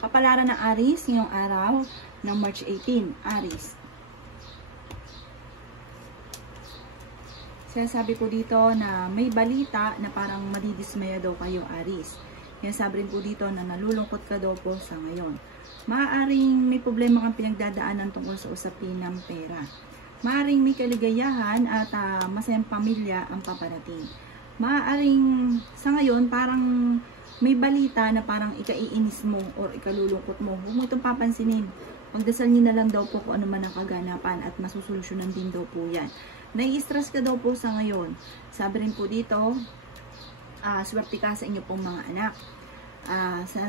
Kapalaran ng Aries ngayong araw ng March 18. Aries. Sinasabi po dito na may balita na parang madidismaya daw kayo, Aries. Sinasabi rin po dito na nalulungkot ka daw po sa ngayon. Maaaring may problema kang pinagdadaanan tungkol sa usapin ng pera. Maaaring may kaligayahan at masayang pamilya ang paparating. Maaaring sa ngayon parang may balita na parang ikaiinis mo or ikalulungkot mo. Huwag mo itong papansinin. Magdasal niyo na lang daw po kung ano man ang kaganapan at masusolusyonan din daw po yan. Nai-stress ka daw po sa ngayon. Sabi rin po dito, swerte ka sa inyo pong mga anak.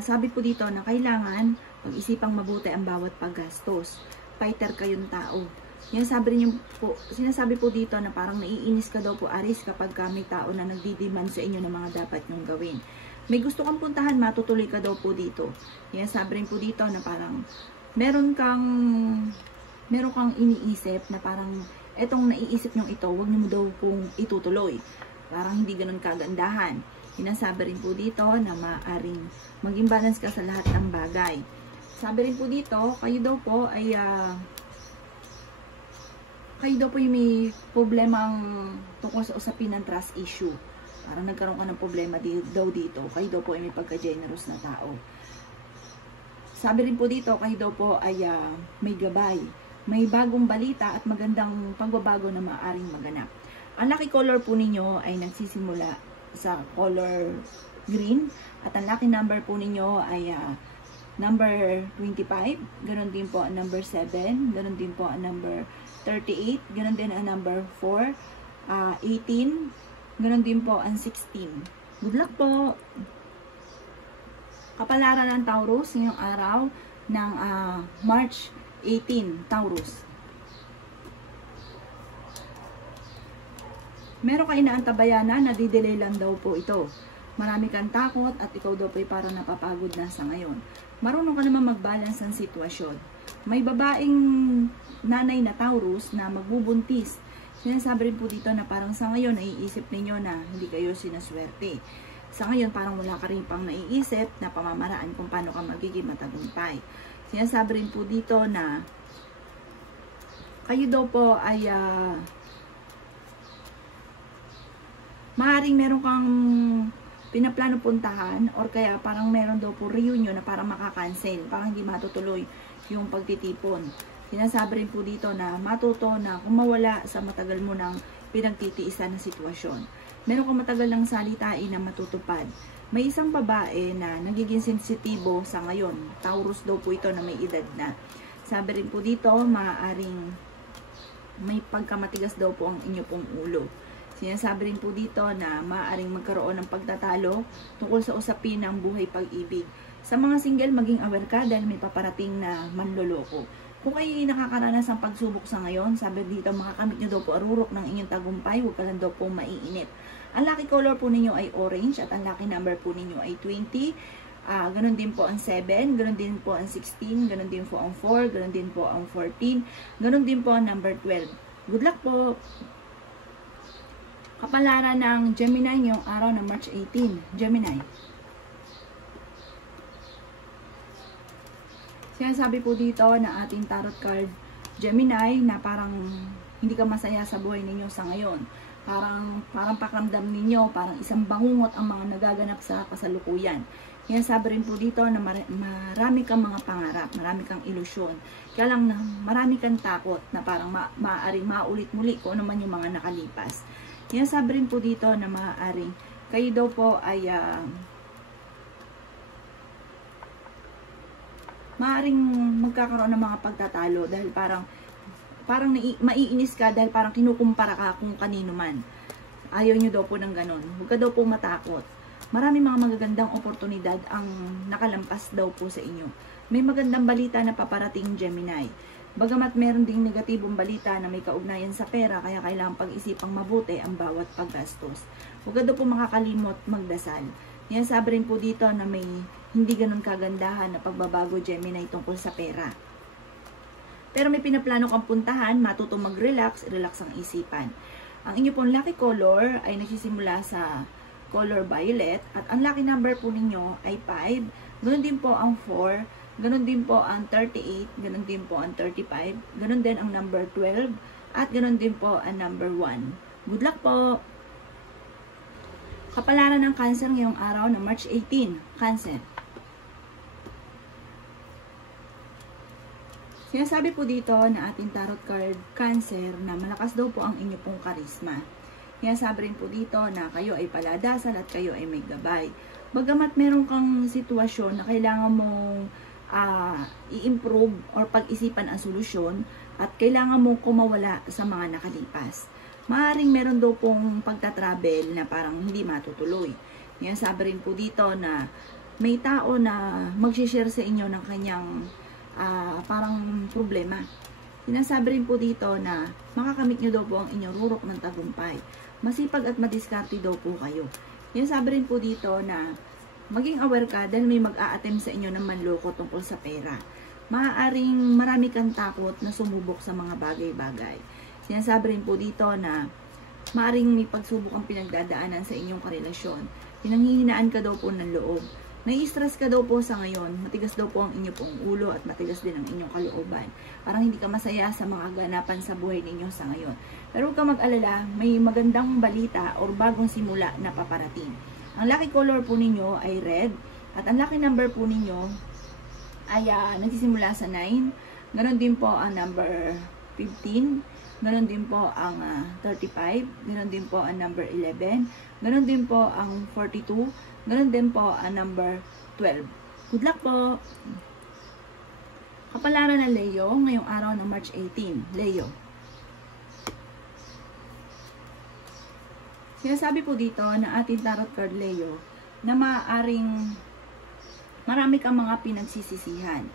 Sabi po dito na kailangan pag-isipang mabuti ang bawat paggastos. Fighter kayong tao. Yan sinasabi po dito na parang naiinis ka daw po, Aries, kapag may tao na nagdidemand sa inyo ng mga dapat nyong gawin. May gusto kang puntahan, matutuloy ka daw po dito. Yan sabi rin po dito na parang meron kang iniisip na parang etong naiisip nyong ito, huwag niyo daw pong itutuloy. Parang hindi ganun kagandahan. Sinasabi rin po dito na maaaring maging balance ka sa lahat ng bagay. Sabi rin po dito, kayo daw po yung may problemang tungkol sa usapin ng trust issue. Parang nagkaroon ka ng problema daw dito. Kayo daw po ay may pagka-generous na tao. Sabi rin po dito, kayo daw po ay may gabay. May bagong balita at magandang pagbabago na maaaring maganap. Ang lucky color po ninyo ay nagsisimula sa color green. At ang lucky number po ninyo ay number 25. Ganon din po ang number 7. Ganon din po ang number 38. Ganon din ang number 4. 18. Ganon din po ang 16. Good luck po! Kapalaran ng Taurus ngayong araw ng March 18, Taurus. Meron kayo na antabayanan, nadidelay lang daw po ito. Marami kang takot at ikaw daw po ay parang napapagod na sa ngayon. Marunong ka naman mag-balance ng sitwasyon. May babaeng nanay na Taurus na magbubuntis. Sinasabi rin po dito na parang sa ngayon naiisip ninyo na hindi kayo sinaswerte. Sa ngayon parang wala ka rin pang naiisip na pamamaraan kung paano ka magiging matagumpay. Sinasabi rin po dito na kayo daw po ay maaaring meron kang pinaplano puntahan or kaya parang meron daw po reunion na parang makakancel, parang hindi matutuloy yung pagtitipon. Sinasabi rin po dito na matuto na kung mawala sa matagal mo ng pinagtitiisan na sitwasyon. Meron kang matagal ng salitain na matutupad. May isang babae na nagiging sensitibo sa ngayon. Taurus daw po ito na may edad na. Sabi rin po dito, maaaring may pagkamatigas daw po ang inyo pong ulo. Sinasabi rin po dito na maaaring magkaroon ng pagtatalo tungkol sa usapin ng buhay pag-ibig. Sa mga single, maging aware ka dahil may paparating na manloloko. Kung kayo nakakaranas ng pagsubok sa ngayon, sabi dito, makakamit nyo daw po arurok ng inyong tagumpay, huwag ka lang daw po maiinip. Ang lucky color po ninyo ay orange at ang lucky number po ninyo ay 20. Ganon din po ang 7, ganon din po ang 16, ganon din po ang 4, ganon din po ang 14, ganon din po ang number 12. Good luck po! Kapalaran ng Gemini ngayong araw ng March 18. Gemini. Sinasabi po dito na ating tarot card Gemini na parang hindi ka masaya sa buhay ninyo sa ngayon. Parang pakiramdam ninyo, parang isang bangungot ang mga nagaganap sa kasalukuyan. Sinasabi rin po dito na marami kang mga pangarap, marami kang ilusyon. Kaya lang na marami kang takot na parang maaaring maulit muli kung ano man yung mga nakalipas. Sinasabi rin po dito na maaaring kayo daw po ay maaaring magkakaroon ng mga pagtatalo dahil parang maiinis ka dahil parang kinukumpara ka kung kanino man. Ayaw nyo daw po ng ganun. Huwag ka daw po matakot. Marami mga magagandang oportunidad ang nakalampas daw po sa inyo. May magandang balita na paparating, Gemini. Bagamat meron ding negatibong balita na may kaugnayan sa pera, kaya kailangang pag-isipang mabuti ang bawat paggastos. Huwag ka daw po makakalimot magdasal. Sabi rin po dito na may hindi ganun kagandahan na pagbabago, Gemini, tungkol sa pera. Pero may pinaplano kang puntahan, matutong mag-relax, relax ang isipan. Ang inyo pong lucky color ay nagsisimula sa color violet at ang lucky number po ninyo ay 5. Ganoon din po ang 4 Ganon din po ang 38, ganon din po ang 35, ganon din ang number 12, at ganon din po ang number 1. Good luck po! Kapalaran ng Cancer ngayong araw na March 18, Cancer. Sinasabi po dito na ating tarot card, Cancer, na malakas daw po ang inyo pong karisma. Sinasabi rin po dito na kayo ay paladasal at kayo ay may gabay. Bagamat meron kang sitwasyon na kailangan mong i-improve or pag-isipan ang solusyon at kailangan mong kumawala sa mga nakalipas. Maaaring meron daw pong pagta-travel na parang hindi matutuloy. Sinasabi rin po dito na may tao na mag-share sa inyo ng kanyang parang problema. Sinasabi rin po dito na makakamit nyo daw po ang inyong rurok ng tagumpay. Masipag at madiskarte daw po kayo. Sinasabi rin po dito na maging aware ka dahil may mag-a-attempt sa inyo ng manloko tungkol sa pera. Maaaring marami kang takot na sumubok sa mga bagay-bagay. Sinasabi rin po dito na maaaring may pagsubok ang pinagdadaanan sa inyong karelasyon. Pinanghihinaan ka daw po ng loob. Nai-stress ka daw po sa ngayon, matigas daw po ang inyong pong ulo at matigas din ang inyong kalooban. Parang hindi ka masaya sa mga ganapan sa buhay ninyo sa ngayon. Pero huwag ka mag-alala, may magandang balita or bagong simula na paparating. Ang lucky color po ninyo ay red at ang lucky number po ninyo ay nagsisimula sa 9. Ganon din po ang number 15. Ganon din po ang 35. Ganon din po ang number 11. Ganon din po ang 42. Ganon din po ang number 12. Good luck po! Kapalaran ng Leo ngayong araw ng March 18. Leo. Sinasabi po dito na ating tarot card Leo na maaaring marami kang mga pinagsisisihan.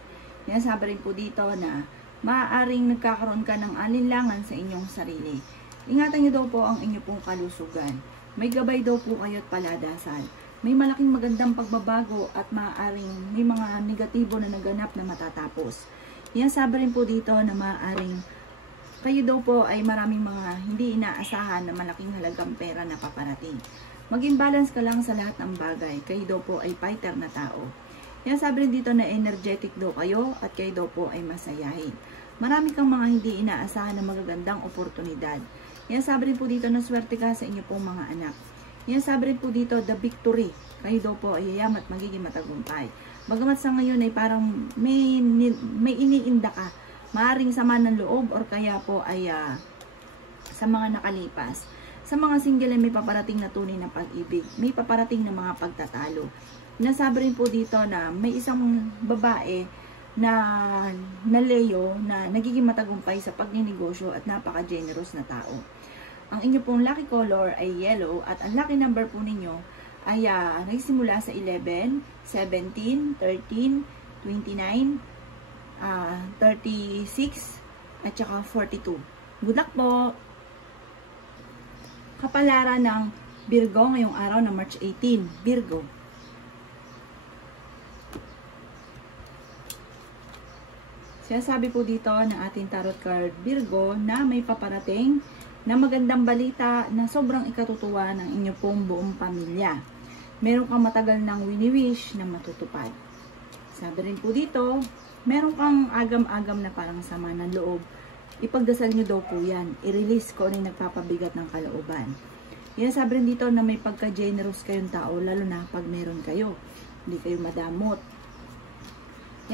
Sinasabi rin po dito na maaaring nagkakaroon ka ng alinlangan sa inyong sarili. Ingatan niyo daw po ang inyong pong kalusugan. May gabay daw po kayo at paladasal. May malaking magandang pagbabago at maaaring may mga negatibo na naganap na matatapos. Sinasabi rin po dito na maaaring kayo daw po ay maraming mga hindi inaasahan na malaking halagang pera na paparating. Maging balance ka lang sa lahat ng bagay. Kayo daw po ay fighter na tao. Sinasabi rin dito na energetic daw kayo at kayo daw po ay masayahin. Marami kang mga hindi inaasahan na magagandang oportunidad. Sinasabi rin po dito na swerte ka sa inyo pong mga anak. Sinasabi rin po dito the victory. Kayo daw po ay yayam at magiging matagumpay. Bagamat sa ngayon ay parang may iniinda ka. Maaring sama ng loob or kaya po ay sa mga nakalipas. Sa mga single ay may paparating na tunay na pag-ibig. May paparating na mga pagtatalo. Nasabi rin po dito na may isang babae na Leo na nagiging matagumpay sa pagninegosyo at napaka-generous na tao. Ang inyo pong lucky color ay yellow at ang lucky number po ninyo ay nagsimula sa 11, 17, 13, 29, 36 at saka 42. Good luck po! Kapalaran ng Virgo ngayong araw na March 18. Virgo. Sinasabi po dito ng ating tarot card Virgo na may paparating na magandang balita na sobrang ikatutuwa ng inyong pong buong pamilya. Meron kang matagal nang wini-wish na matutupad. Sabi rin po dito, meron kang agam-agam na parang sama ng loob. Ipagdasal nyo daw po yan. I-release ko na yung nagpapabigat ng kalooban. Sabi rin dito na may pagka-generous kayong tao, lalo na pag meron kayo. Hindi kayo madamot.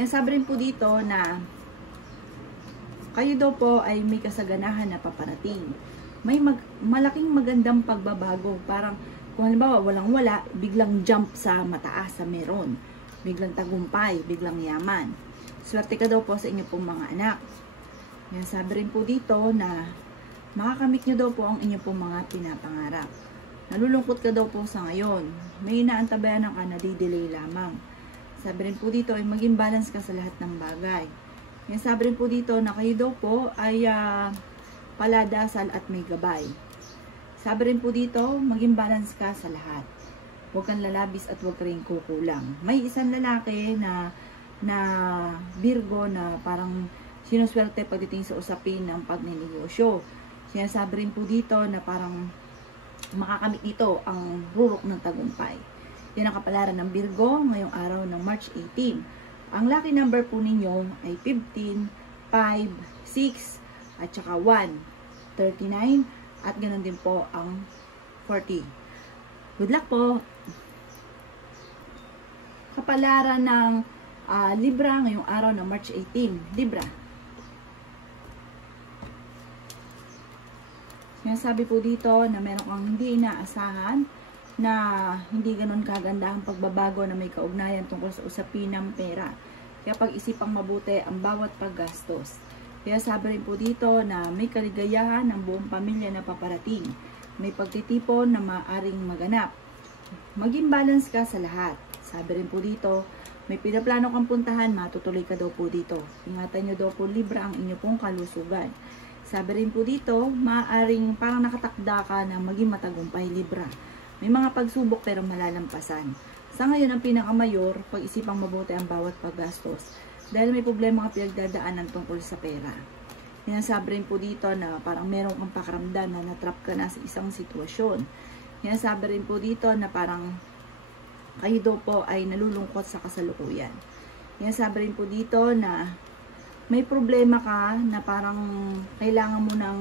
Sabi rin po dito na kayo daw po ay may kasaganahan na paparating. May malaking magandang pagbabago. Parang kung halimbawa walang-wala, biglang jump sa mataas sa meron. Biglang tagumpay, biglang yaman. Swerte ka daw po sa inyo pong mga anak. Sabi rin po dito na makakamit nyo daw po ang inyo pong mga pinapangarap. Nalulungkot ka daw po sa ngayon. May inaantabayan ka na di-delay lamang. Sabi rin po dito ay maging balance ka sa lahat ng bagay. Sabi rin po dito na kayo daw po ay paladasal at may gabay. Sabi rin po dito, maging balance ka sa lahat. Huwag kang lalabis at huwag ka rin kukulang. May isang lalaki na Virgo na parang sinuswerte pagdating sa usapin ng pagninegosyo. Sinasabi rin po dito na parang makakamit nito ang rurok ng tagumpay. Yan ang kapalaran ng Virgo ngayong araw ng March 18. Ang lucky number po ninyo ay 15, 5, 6, at saka 1, 39, at ganoon din po ang 40. Good luck po! Kapalaran ng Libra ngayong araw ng March 18. Libra. Sinasabi po dito na meron kang hindi inaasahan na hindi ganun kaganda ang pagbabago na may kaugnayan tungkol sa usapin ng pera. Kaya pag-isipang mabuti ang bawat paggastos. Kaya sabi rin po dito na may kaligayahan ng buong pamilya na paparating. May pagtitipon na maaaring maganap. Maging balance ka sa lahat. Sabi rin po dito, may pinaplano kang puntahan, matutuloy ka daw po dito. Ingatan nyo daw po Libra ang inyo pong kalusugan. Sabi rin po dito, maaaring parang nakatakda ka na maging matagumpay Libra. May mga pagsubok pero malalampasan. Sa ngayon, ang pinakamayor, pag-isipang mabuti ang bawat paggastos. Dahil may problema ka pinagdadaanan tungkol sa pera. Sinasabi rin po dito na parang meron kang pakaramdam na natrap ka na sa isang sitwasyon. Sinasabi rin po dito na parang kayo daw po ay nalulungkot sa kasalukuyan. Sinasabi rin po dito na may problema ka na parang kailangan mo ng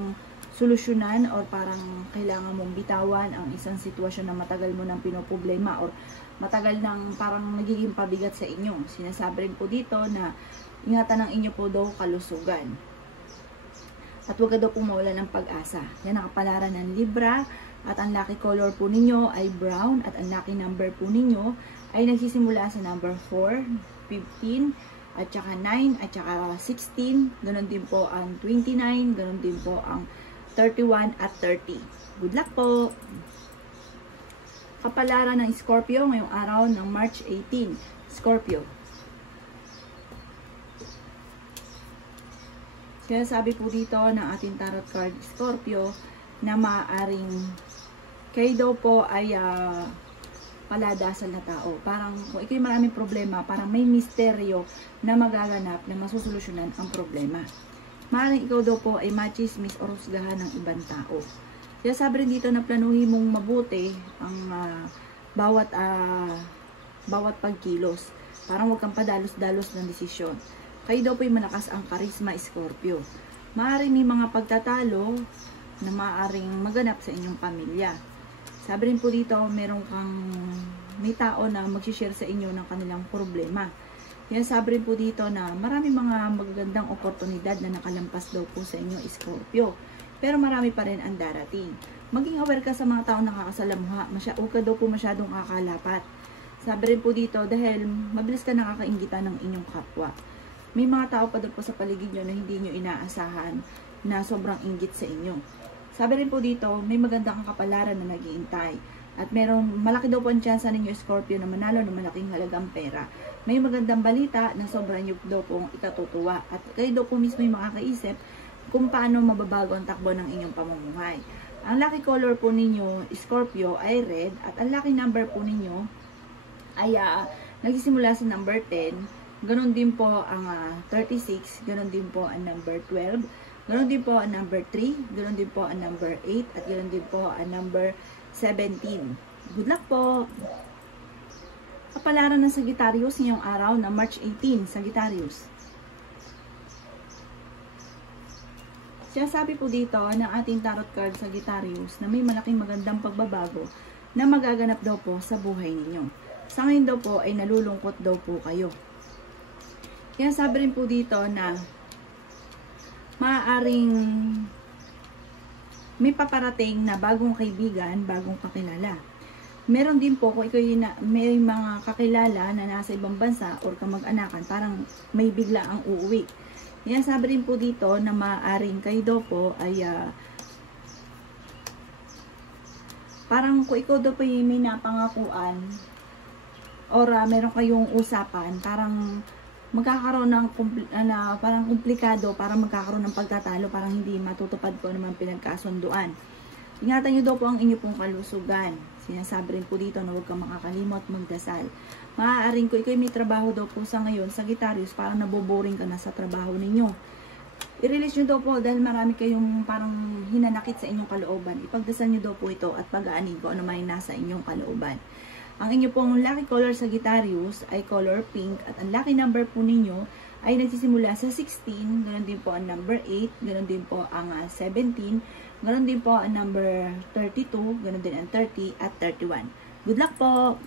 solusyonan or parang kailangan mong bitawan ang isang sitwasyon na matagal mo nang pinoproblema or matagal nang parang nagiging pabigat sa inyo. Sinasabi rin po dito na ingatan ng inyo po daw kalusugan. At huwag ka daw pumawala ng pag-asa. Yan ang kapalaran ng Libra. At ang lucky color po ninyo ay brown. At ang lucky number po ninyo ay nagsisimula sa number 4, 15, at saka 9, at saka 16. Ganon din po ang 29. Ganon din po ang 31 at 30. Good luck po! Kapalaran ng Scorpio ngayong araw ng March 18. Scorpio. Sinasabi po dito ng ating tarot card Scorpio na maaaring kayo daw po ay paladasal na tao. Parang kung ikaw maraming problema, parang may misteryo na magaganap na masusolusyonan ang problema. Maaaring ikaw daw po ay machismis o husgahan ng ibang tao. Kaya sabi rin dito na planuhin mong mabuti ang bawat pagkilos. Parang huwag kang padalos-dalos ng desisyon. Kayo daw po ay malakas ang karisma, Scorpio. Maaaring may mga pagtatalo na maaaring maganap sa inyong pamilya. Sabi rin po dito, may tao na mag-share sa inyo ng kanilang problema. Kaya sabi rin po dito na marami mga magagandang oportunidad na nakalampas daw po sa inyo, Scorpio. Pero marami pa rin ang darating. Maging aware ka sa mga taong nakakasalamuha. Huwag ka daw po masyadong kakalapat. Sabi rin po dito, dahil mabilis ka nakakaingitan ng inyong kapwa. May mga tao pa daw po sa paligid nyo na hindi nyo inaasahan na sobrang inggit sa inyo. Sabi rin po dito, may magandang kapalaran na nag-iintay. At malaki daw po ang tsansa ninyo, Scorpio, na manalo ng malaking halagang pera. May magandang balita na sobrang nyo daw po ikatutuwa. At kayo daw po mismo yung makakaisip kung paano mababago ang takbo ng inyong pamumuhay. Ang lucky color po ninyo, Scorpio, ay red. At ang lucky number po ninyo ay nagsisimula sa number 10. Ganon din po ang 36. Ganon din po ang number 12. Ganon din po ang number 3. Ganon din po ang number 8. At ganon din po ang number 17. Good luck po! Kapalaran ng Sagittarius ngayong araw na March 18. Sagittarius. Sinasabi po dito ng ating tarot card Sagittarius na may malaking magandang pagbabago na magaganap daw po sa buhay ninyo. Sa ngayon daw po ay nalulungkot daw po kayo. Kaya sabi rin po dito na maaaring may paparating na bagong kaibigan, bagong kakilala. Meron din po kung ikaw may mga kakilala na nasa ibang bansa or kamag-anakan, parang may bigla ang uuwi. Kaya sabi rin po dito na maaaring kayo daw po ay parang kung ikaw daw po may napangakuan or meron kayong usapan, parang magkakaroon ng parang komplikado, parang magkakaroon ng pagtatalo, parang hindi matutupad po naman pinagkasunduan. Ingatan nyo daw po ang inyo pong kalusugan. Sinasabi rin po dito na huwag kang makakalimot magdasal. Maaaring kung ikaw may trabaho daw po sa ngayon, Sagittarius, parang naboboring ka na sa trabaho ninyo. I-release nyo daw po dahil marami kayong parang hinanakit sa inyong kalooban. Ipagdasal nyo daw po ito at pag-aanin ko ano may nasa inyong kalooban. Ang inyo pong lucky color Sagittarius ay color pink at ang lucky number po ninyo ay nagsisimula sa 16, ganoon din po ang number 8, ganoon din po ang 17, ganoon din po ang number 32, ganoon din ang 30 at 31. Good luck po!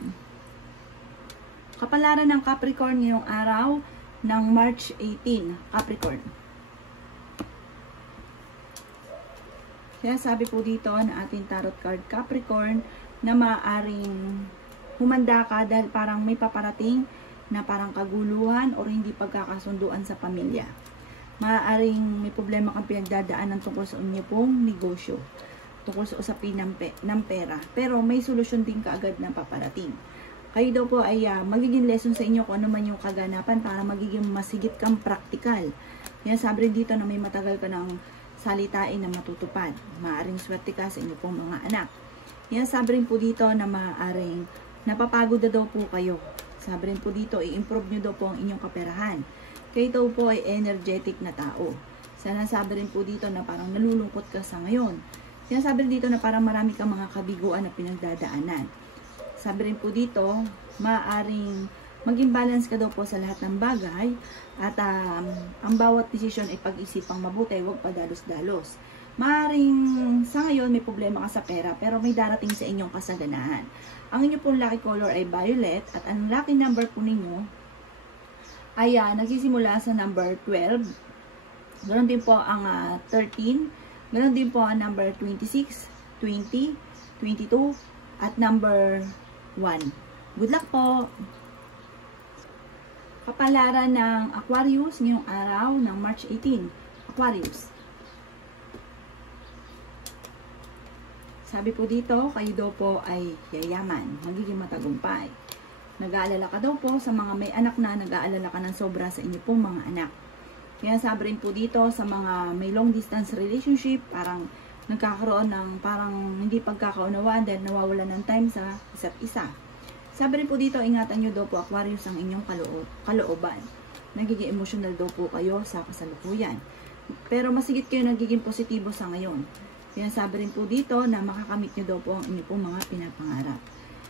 Kapalaran ng Capricorn ngayong araw ng March 18, Capricorn. Kaya sabi po dito na ating tarot card Capricorn na maaaring humanda ka dahil parang may paparating na parang kaguluhan o hindi pagkakasunduan sa pamilya. Maaaring may problema kang pinagdadaanan tungkol sa inyo pong negosyo, tungkol sa usapin ng pera. Pero may solusyon din kaagad na paparating. Kayo daw po ay magiging lesson sa inyo kung ano man yung kaganapan para magiging masigit kang praktikal. Yan sabi rin dito na may matagal ka ng salitain na matutupad. Maaaring swerte ka sa inyo pong mga anak. Yan sabi rin po dito na maaaring napapagod na daw po kayo. Sabi rin po dito, i-improve nyo daw po ang inyong kaperahan. Kayo daw po ay energetic na tao. Sana sabi rin po dito na parang nalulungkot ka sa ngayon. Sinasabi rin dito na parang marami kang mga kabiguan na pinagdadaanan. Sabi rin po dito, maaaring maging balance ka daw po sa lahat ng bagay at ang bawat desisyon ay pag-isipang mabuti, huwag padalos-dalos. Maaaring sa ngayon may problema ka sa pera pero may darating sa inyong kasaganahan. Ang inyo pong lucky color ay violet at ang lucky number po ninyo ay nagsisimula sa number 12. Ganoon din po ang 13. Ganoon din po ang number 26, 20, 22 at number 1. Good luck po! Kapalaran ng Aquarius ngayong araw ng March 18. Aquarius. Sabi po dito, kayo daw po ay yayaman, magiging matagumpay. Nag-aalala ka daw po sa mga may anak na, nag-aalala ka ng sobra sa inyo pong mga anak. Kaya sabi rin po dito sa mga may long distance relationship, parang nagkakaroon ng parang hindi pagkakaunawaan dahil nawawalan ng time sa isa't isa. Sabi rin po dito, ingatan nyo daw po Aquarius ang inyong kalooban. Nagiging emotional daw po kayo sa kasalukuyan. Pero masigit kayo nagiging positibo sa ngayon. Kaya sabi rin po dito na makakamit nyo daw po ang inyo pong mga pinapangarap.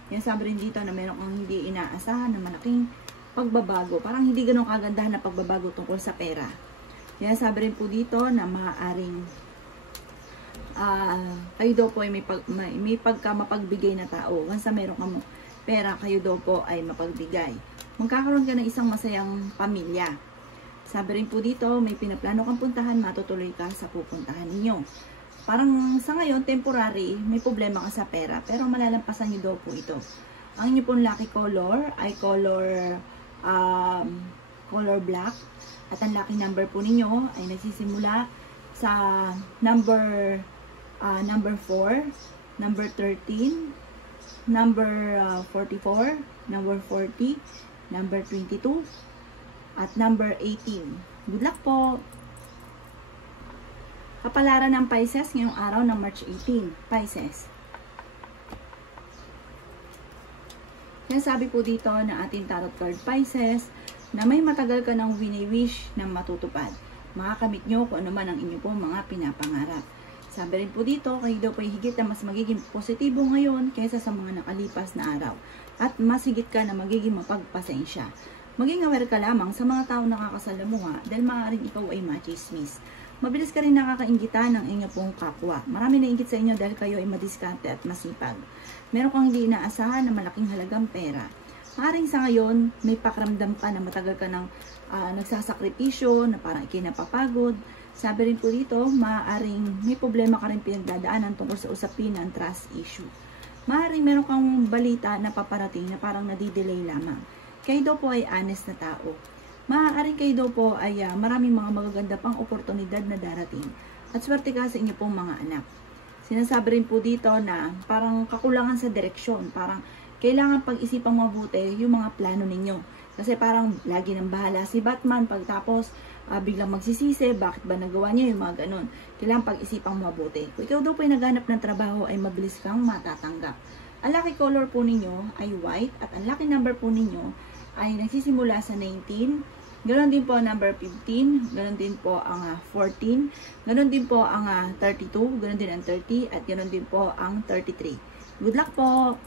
Kaya sabi rin dito na meron kang hindi inaasahan na malaking pagbabago. Parang hindi ganun kagandahan na pagbabago tungkol sa pera. Kaya sabi rin po dito na maaaring kayo daw po ay may pagka mapagbigay na tao. Once na meron kang pera, kayo daw po ay mapagbigay. Magkakaroon ka ng isang masayang pamilya. Sabi rin po dito, may pinaplano kang puntahan, matutuloy ka sa pupuntahan ninyo. Parang sa ngayon, temporary, may problema ka sa pera, pero malalampasan nyo daw po ito. Ang inyo pong lucky color ay color black. At ang lucky number po ninyo ay nagsisimula sa number 4, number 13, number 44, number 40, number 22, at number 18. Good luck po! Kapalaran ng Pisces ngayong araw ng March 18. Pisces. Kaya sabi po dito na ating tarot card Pisces na may matagal ka ng wini-wish na matutupad. Makakamit nyo kung ano man ang inyo po mga pinapangarap. Sabi rin po dito, kayo daw po higit na mas magiging positibo ngayon kaysa sa mga nakalipas na araw. At mas higit ka na magiging mapagpasensya. Maging aware ka lamang sa mga tao nakakasalamuha dahil maaaring ikaw ay machismis. Mabilis ka rin nakakainggitan ng inyong pong kapwa. Marami na inggit sa inyo dahil kayo ay madiskarte at masipag. Meron kang hindi inaasahan na malaking halagang pera. Maaaring sa ngayon, may pakiramdam ka na matagal ka ng nagsasakripisyo, na parang ikinapapagod. Sabi rin po dito, maaaring may problema ka rin pinagdadaanan tungkol sa usapin ng trust issue. Maaaring meron kang balita na paparating na parang nadidelay lamang. Kayo daw po ay honest na tao. Maaaring kayo daw po ay maraming mga magaganda pang oportunidad na darating. At swerte ka sa inyo pong mga anak. Sinasabi rin po dito na parang kakulangan sa direksyon. Parang kailangan pag-isipang mabuti yung mga plano ninyo. Kasi parang lagi nang bahala si Batman pagtapos biglang magsisisi, bakit ba nagawa niya yung mga ganun. Kailangan pag-isipang mabuti. Kung ikaw daw po ay naghanap ng trabaho ay mabilis kang matatanggap. Ang lucky color po ninyo ay white at ang lucky number po ninyo ay nagsisimula sa 19, ganoon din po ang number 15, ganoon din po ang 14, ganoon din po ang 32, ganoon din ang 30, at ganoon din po ang 33. Good luck po!